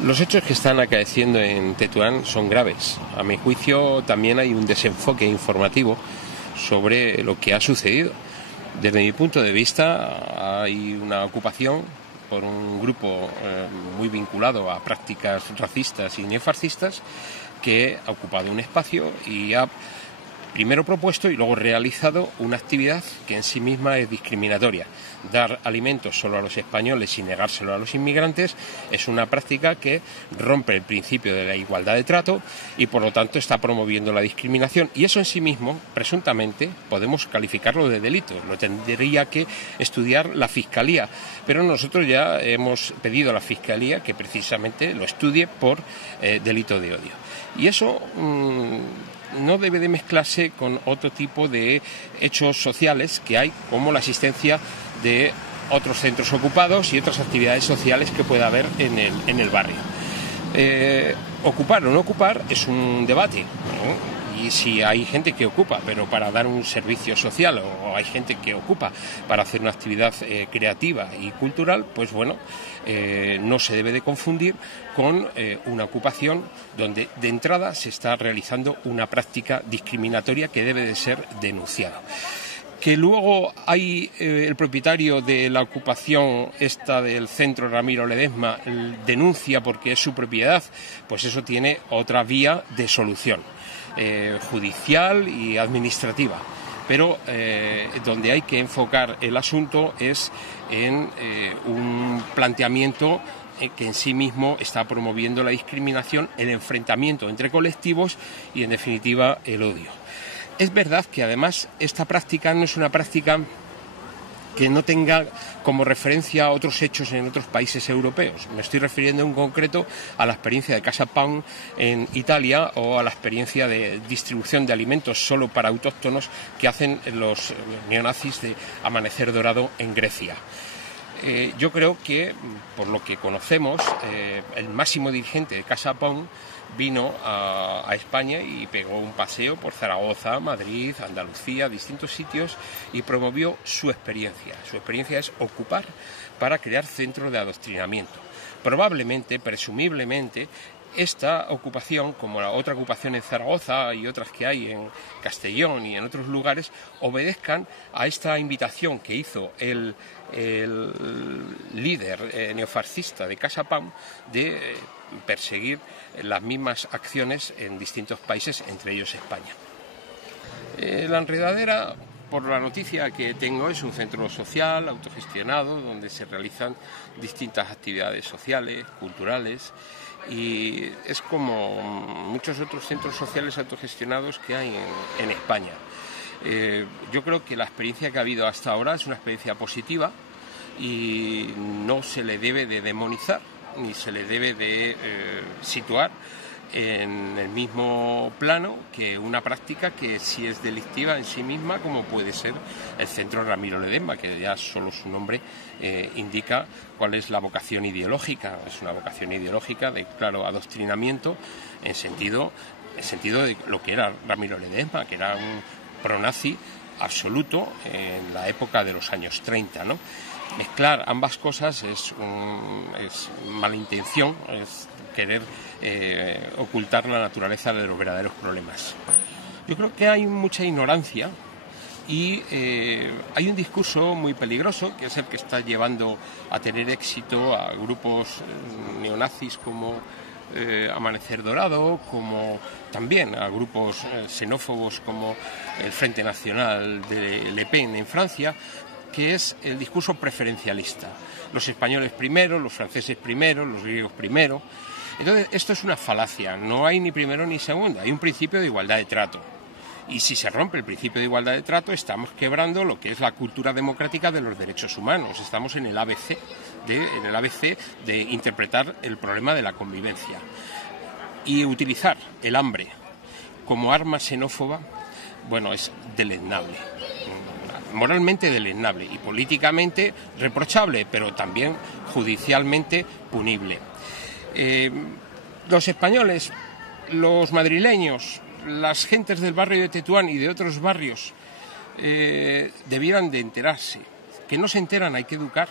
Los hechos que están acaeciendo en Tetuán son graves. A mi juicio también hay un desenfoque informativo sobre lo que ha sucedido. Desde mi punto de vista hay una ocupación por un grupo muy vinculado a prácticas racistas y neofascistas que ha ocupado un espacio y ha primero propuesto y luego realizado una actividad que en sí misma es discriminatoria. Dar alimentos solo a los españoles y negárselo a los inmigrantes es una práctica que rompe el principio de la igualdad de trato y por lo tanto está promoviendo la discriminación, y eso en sí mismo, presuntamente, podemos calificarlo de delito. Lo tendría que estudiar la Fiscalía, pero nosotros ya hemos pedido a la Fiscalía que precisamente lo estudie por delito de odio. Y eso no debe de mezclarse con otro tipo de hechos sociales que hay, como la existencia de otros centros ocupados y otras actividades sociales que pueda haber en el barrio. Ocupar o no ocupar es un debate, ¿no? Y si hay gente que ocupa, pero para dar un servicio social, o hay gente que ocupa para hacer una actividad creativa y cultural, pues bueno, no se debe de confundir con una ocupación donde de entrada se está realizando una práctica discriminatoria que debe de ser denunciada. Que luego hay el propietario de la ocupación esta del centro, Ramiro Ledesma, denuncia porque es su propiedad, pues eso tiene otra vía de solución, judicial y administrativa. Pero donde hay que enfocar el asunto es en un planteamiento que en sí mismo está promoviendo la discriminación, el enfrentamiento entre colectivos y, en definitiva, el odio. Es verdad que además esta práctica no es una práctica que no tenga como referencia otros hechos en otros países europeos. Me estoy refiriendo en concreto a la experiencia de Casa Pound en Italia o a la experiencia de distribución de alimentos solo para autóctonos que hacen los neonazis de Amanecer Dorado en Grecia. Yo creo que, por lo que conocemos, el máximo dirigente de Casa Pound vino a España y pegó un paseo por Zaragoza, Madrid, Andalucía, distintos sitios, y promovió su experiencia. Su experiencia es ocupar para crear centros de adoctrinamiento. Probablemente, presumiblemente, esta ocupación, como la otra ocupación en Zaragoza y otras que hay en Castellón y en otros lugares, obedezcan a esta invitación que hizo el líder neofascista de Casa Pound de perseguir las mismas acciones en distintos países, entre ellos España. La Enredadera, por la noticia que tengo, es un centro social, autogestionado, donde se realizan distintas actividades sociales, culturales, y es como muchos otros centros sociales autogestionados que hay en España. Yo creo que la experiencia que ha habido hasta ahora es una experiencia positiva y no se le debe de demonizar ni se le debe de situar en el mismo plano que una práctica que sí es delictiva en sí misma, como puede ser el centro Ramiro Ledesma, que ya solo su nombre indica cuál es la vocación ideológica. Es una vocación ideológica de claro adoctrinamiento en sentido de lo que era Ramiro Ledesma, que era un pronazi absoluto en la época de los años 30, ¿no? Mezclar ambas cosas es mala intención, es querer ocultar la naturaleza de los verdaderos problemas. Yo creo que hay mucha ignorancia y hay un discurso muy peligroso, que es el que está llevando a tener éxito a grupos neonazis como Amanecer Dorado, como también a grupos xenófobos como el Frente Nacional de Le Pen en Francia, que es el discurso preferencialista. Los españoles primero, los franceses primero, los griegos primero. Entonces, esto es una falacia. No hay ni primero ni segundo. Hay un principio de igualdad de trato. Y si se rompe el principio de igualdad de trato, estamos quebrando lo que es la cultura democrática de los derechos humanos. Estamos en el ABC de interpretar el problema de la convivencia. Y utilizar el hambre como arma xenófoba, bueno, es deleznable. Moralmente deleznable y políticamente reprochable, pero también judicialmente punible. Los españoles, los madrileños, las gentes del barrio de Tetuán y de otros barrios debieran de enterarse. Que no se enteran, hay que educar,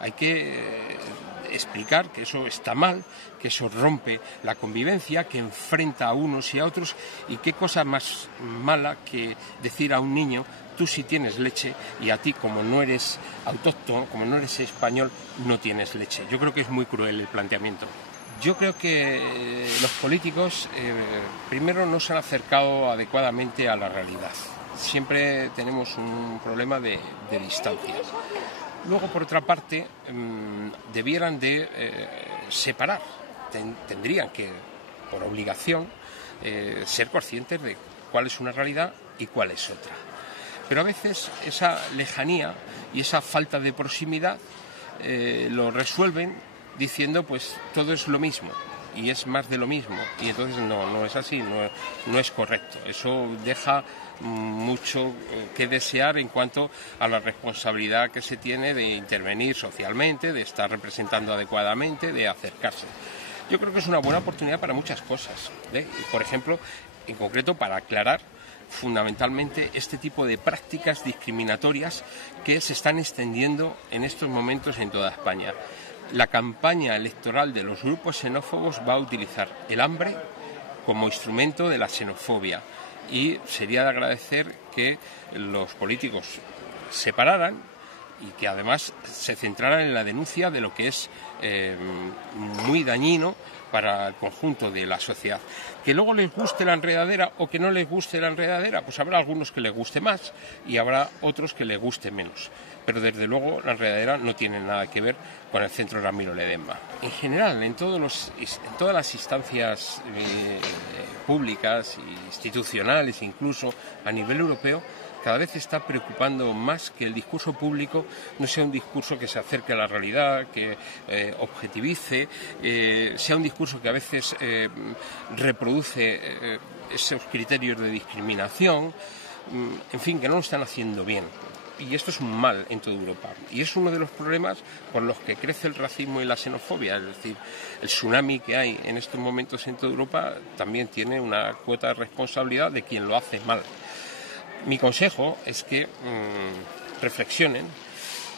hay que explicar que eso está mal, que eso rompe la convivencia, que enfrenta a unos y a otros, y qué cosa más mala que decir a un niño: tú sí tienes leche y a ti, como no eres autóctono, como no eres español, no tienes leche. Yo creo que es muy cruel el planteamiento. Yo creo que los políticos primero no se han acercado adecuadamente a la realidad. Siempre tenemos un problema de distancia. Luego, por otra parte, debieran de separar, tendrían que, por obligación, ser conscientes de cuál es una realidad y cuál es otra. Pero a veces esa lejanía y esa falta de proximidad lo resuelven diciendo pues todo es lo mismo y es más de lo mismo, y entonces no es así, no es correcto. Eso deja mucho que desear en cuanto a la responsabilidad que se tiene de intervenir socialmente, de estar representando adecuadamente, de acercarse. Yo creo que es una buena oportunidad para muchas cosas, ¿eh? Por ejemplo, en concreto para aclarar fundamentalmente este tipo de prácticas discriminatorias que se están extendiendo en estos momentos en toda España. La campaña electoral de los grupos xenófobos va a utilizar el hambre como instrumento de la xenofobia, y sería de agradecer que los políticos se pararan y que además se centraran en la denuncia de lo que es muy dañino para el conjunto de la sociedad. Que luego les guste la enredadera o que no les guste la enredadera, pues habrá algunos que les guste más y habrá otros que les guste menos. Pero desde luego la enredadera no tiene nada que ver con el Centro Ramiro Ledesma. En general, en todas las instancias públicas e institucionales, incluso a nivel europeo, cada vez está preocupando más que el discurso público no sea un discurso que se acerque a la realidad, que objetivice, sea un discurso que a veces reproduce esos criterios de discriminación, en fin, que no lo están haciendo bien. Y esto es un mal en toda Europa. Y es uno de los problemas por los que crece el racismo y la xenofobia. Es decir, el tsunami que hay en estos momentos en toda Europa también tiene una cuota de responsabilidad de quien lo hace mal. Mi consejo es que reflexionen,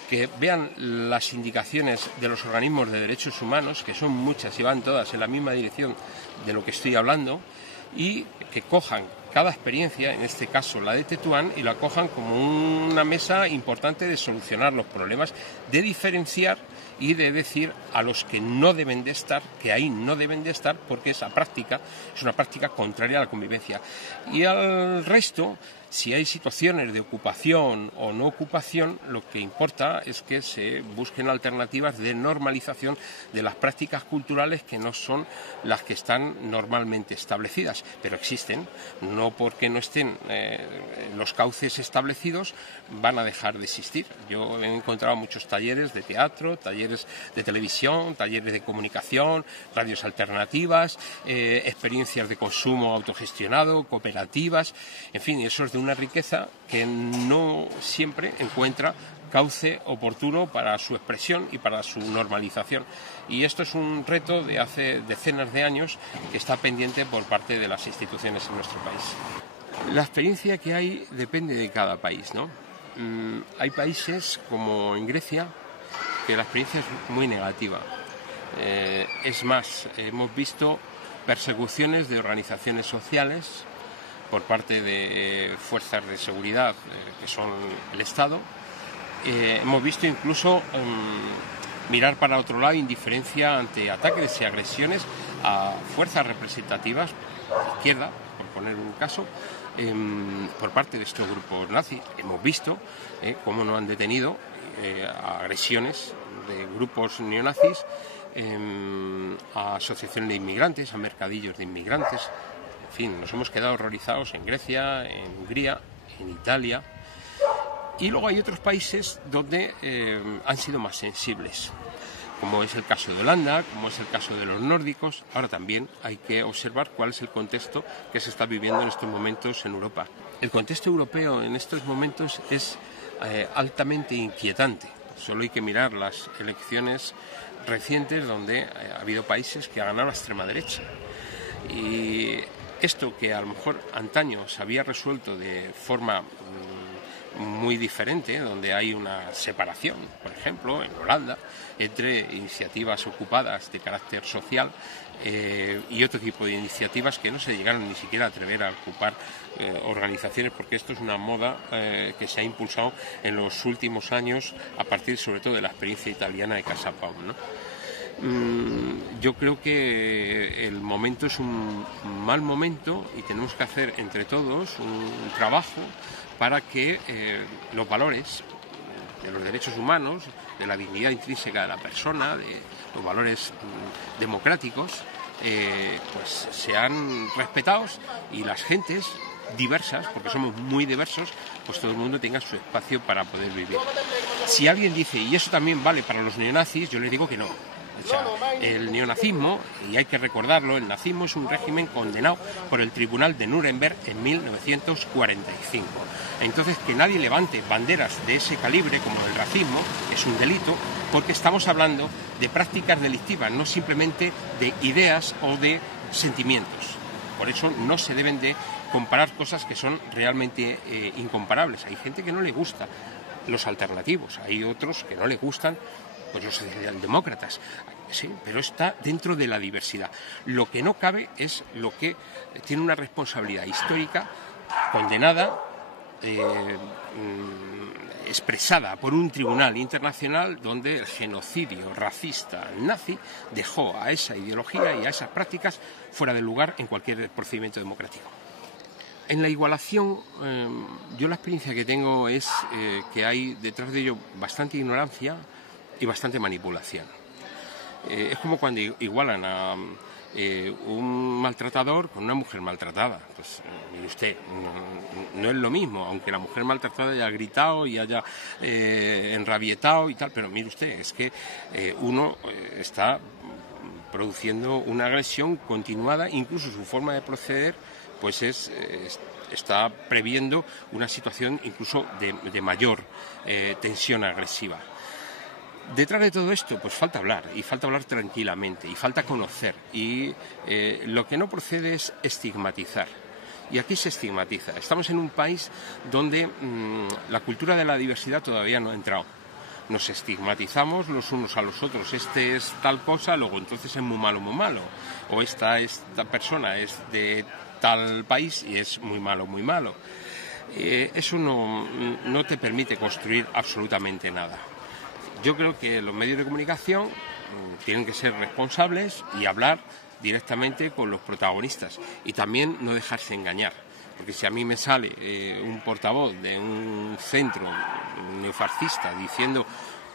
que vean las indicaciones de los organismos de derechos humanos, que son muchas y van todas en la misma dirección de lo que estoy hablando, y que cojan cada experiencia, en este caso la de Tetuán, y la cojan como una mesa importante de solucionar los problemas, de diferenciar y de decir a los que no deben de estar, que ahí no deben de estar, porque esa práctica es una práctica contraria a la convivencia. Y al resto, si hay situaciones de ocupación o no ocupación, lo que importa es que se busquen alternativas de normalización de las prácticas culturales que no son las que están normalmente establecidas, pero existen. No porque no estén los cauces establecidos van a dejar de existir. Yo he encontrado muchos talleres de teatro, talleres de televisión, talleres de comunicación, radios alternativas, experiencias de consumo autogestionado, cooperativas, en fin, eso es de una riqueza que no siempre encuentra cauce oportuno para su expresión y para su normalización. Y esto es un reto de hace decenas de años que está pendiente por parte de las instituciones en nuestro país. La experiencia que hay depende de cada país, ¿no? Hay países como en Grecia que la experiencia es muy negativa. Es más, hemos visto persecuciones de organizaciones sociales por parte de fuerzas de seguridad que son el Estado. Hemos visto incluso mirar para otro lado, indiferencia ante ataques y agresiones a fuerzas representativas de izquierda, por poner un caso, por parte de estos grupos nazis. Hemos visto cómo no han detenido agresiones de grupos neonazis a asociaciones de inmigrantes, a mercadillos de inmigrantes. En fin, nos hemos quedado horrorizados en Grecia, en Hungría, en Italia. Y luego hay otros países donde han sido más sensibles, como es el caso de Holanda, como es el caso de los nórdicos. Ahora también hay que observar cuál es el contexto que se está viviendo en estos momentos en Europa. El contexto europeo en estos momentos es altamente inquietante. Solo hay que mirar las elecciones recientes donde ha habido países que ha ganado la extrema derecha. Y esto que a lo mejor antaño se había resuelto de forma muy diferente, donde hay una separación, por ejemplo, en Holanda, entre iniciativas ocupadas de carácter social y otro tipo de iniciativas que no se llegaron ni siquiera a atrever a ocupar organizaciones, porque esto es una moda que se ha impulsado en los últimos años a partir sobre todo de la experiencia italiana de Casa Pound, ¿no? Yo creo que el momento es un mal momento y tenemos que hacer entre todos un trabajo para que los valores de los derechos humanos, de la dignidad intrínseca de la persona, de los valores democráticos, pues sean respetados y las gentes diversas, porque somos muy diversos, pues todo el mundo tenga su espacio para poder vivir. Si alguien dice, y eso también vale para los neonazis, yo les digo que no. O sea, el neonazismo, y hay que recordarlo, el nazismo es un régimen condenado por el Tribunal de Nuremberg en 1945. Entonces, que nadie levante banderas de ese calibre, como el racismo, es un delito, porque estamos hablando de prácticas delictivas, no simplemente de ideas o de sentimientos. Por eso no se deben de comparar cosas que son realmente incomparables. Hay gente que no le gusta los alternativos, hay otros que no le gustan pues los socialdemócratas, sí, pero está dentro de la diversidad. Lo que no cabe es lo que tiene una responsabilidad histórica condenada, expresada por un tribunal internacional donde el genocidio racista nazi dejó a esa ideología y a esas prácticas fuera de lugar en cualquier procedimiento democrático. En la igualación, yo la experiencia que tengo es que hay detrás de ello bastante ignorancia y bastante manipulación. Es como cuando igualan a un maltratador con una mujer maltratada. Pues mire usted, no es lo mismo, aunque la mujer maltratada haya gritado y haya enrabietado y tal, pero mire usted, es que uno está produciendo una agresión continuada, incluso su forma de proceder pues está previendo una situación incluso de mayor tensión agresiva. Detrás de todo esto, pues falta hablar, y falta hablar tranquilamente, y falta conocer, y lo que no procede es estigmatizar. Y aquí se estigmatiza. Estamos en un país donde la cultura de la diversidad todavía no ha entrado. Nos estigmatizamos los unos a los otros. Este es tal cosa, luego entonces es muy malo, o esta persona es de tal país y es muy malo, muy malo. Eso no te permite construir absolutamente nada. Yo creo que los medios de comunicación tienen que ser responsables y hablar directamente con los protagonistas y también no dejarse engañar, porque si a mí me sale un portavoz de un centro neofascista diciendo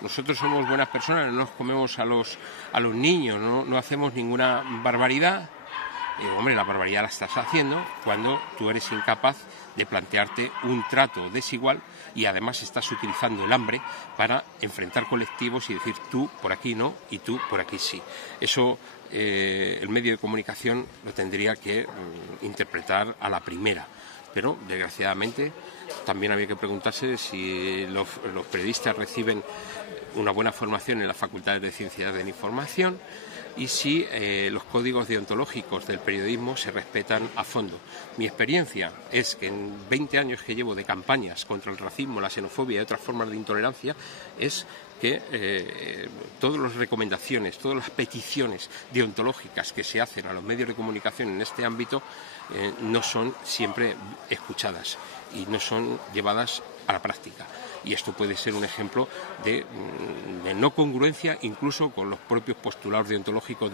nosotros somos buenas personas, no nos comemos a los niños, no hacemos ninguna barbaridad, hombre, la barbaridad la estás haciendo cuando tú eres incapaz de plantearte un trato desigual y además estás utilizando el hambre para enfrentar colectivos y decir tú por aquí no y tú por aquí sí. Eso el medio de comunicación lo tendría que interpretar a la primera, pero desgraciadamente también había que preguntarse si los periodistas reciben una buena formación en las facultades de Ciencias de la Información y si los códigos deontológicos del periodismo se respetan a fondo. Mi experiencia es que en 20 años que llevo de campañas contra el racismo, la xenofobia y otras formas de intolerancia es que todas las recomendaciones, todas las peticiones deontológicas que se hacen a los medios de comunicación en este ámbito no son siempre escuchadas y no son llevadas a la práctica. Y esto puede ser un ejemplo de no congruencia incluso con los propios postulados deontológicos